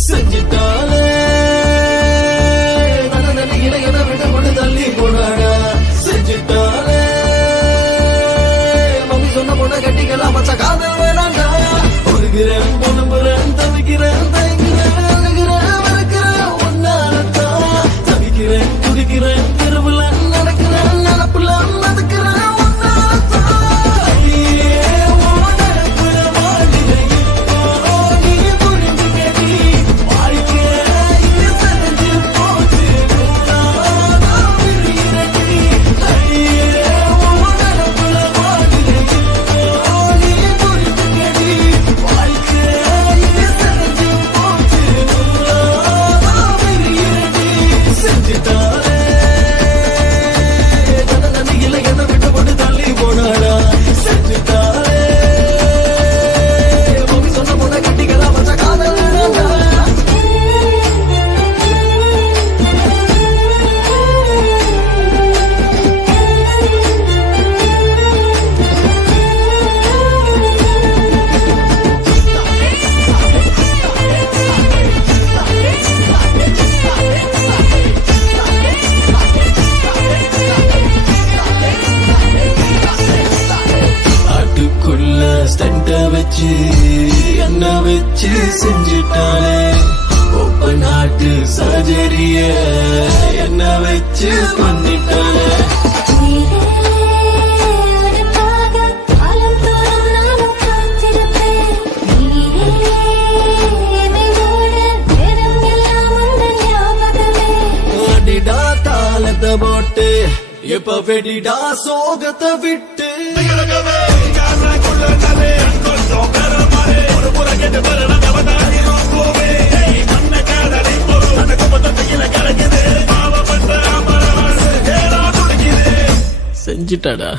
செஞ்சிட்டாலே இளையன விட கொண்டு தள்ளி போனாடா. செஞ்சிட்டாலே மம்மி சொன்ன பொண்ணை கட்டிக்கலாம் மச்ச காதல் வேணாண்டா. ஒருகிறேன் பொண்ணுறேன் தவிக்கிறேன் தயங்குறேன் அழுகிறேன் மறக்கிறேன் ஒன்னாலத்தான் தவிக்கிறேன் துடிக்கிறேன் தெருவுல நடக்கிறேன் நடப்புல மதுக்கிறேன் என்ன வச்சு செஞ்சிட்டாலே ஓப்பன் ஹார்ட் சர்ஜரிய என்ன வச்சு பண்ணிட்டாலே. அடிடா தாளத்தை போட்டு எப்ப வெடிடா சோகத்தை விட்டு செஞ்சிட்டாடா.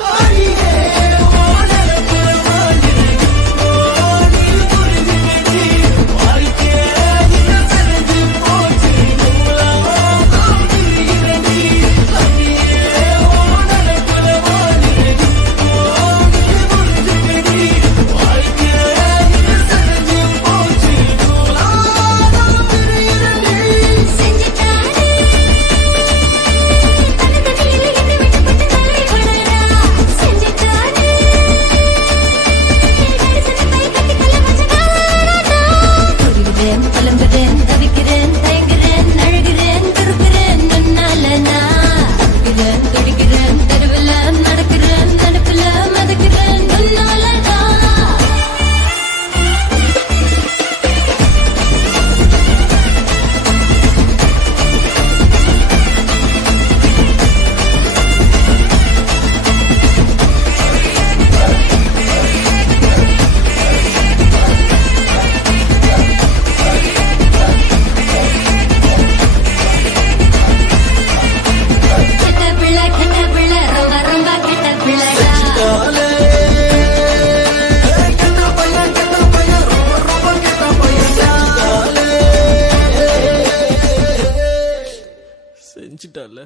செஞ்சிட்டால.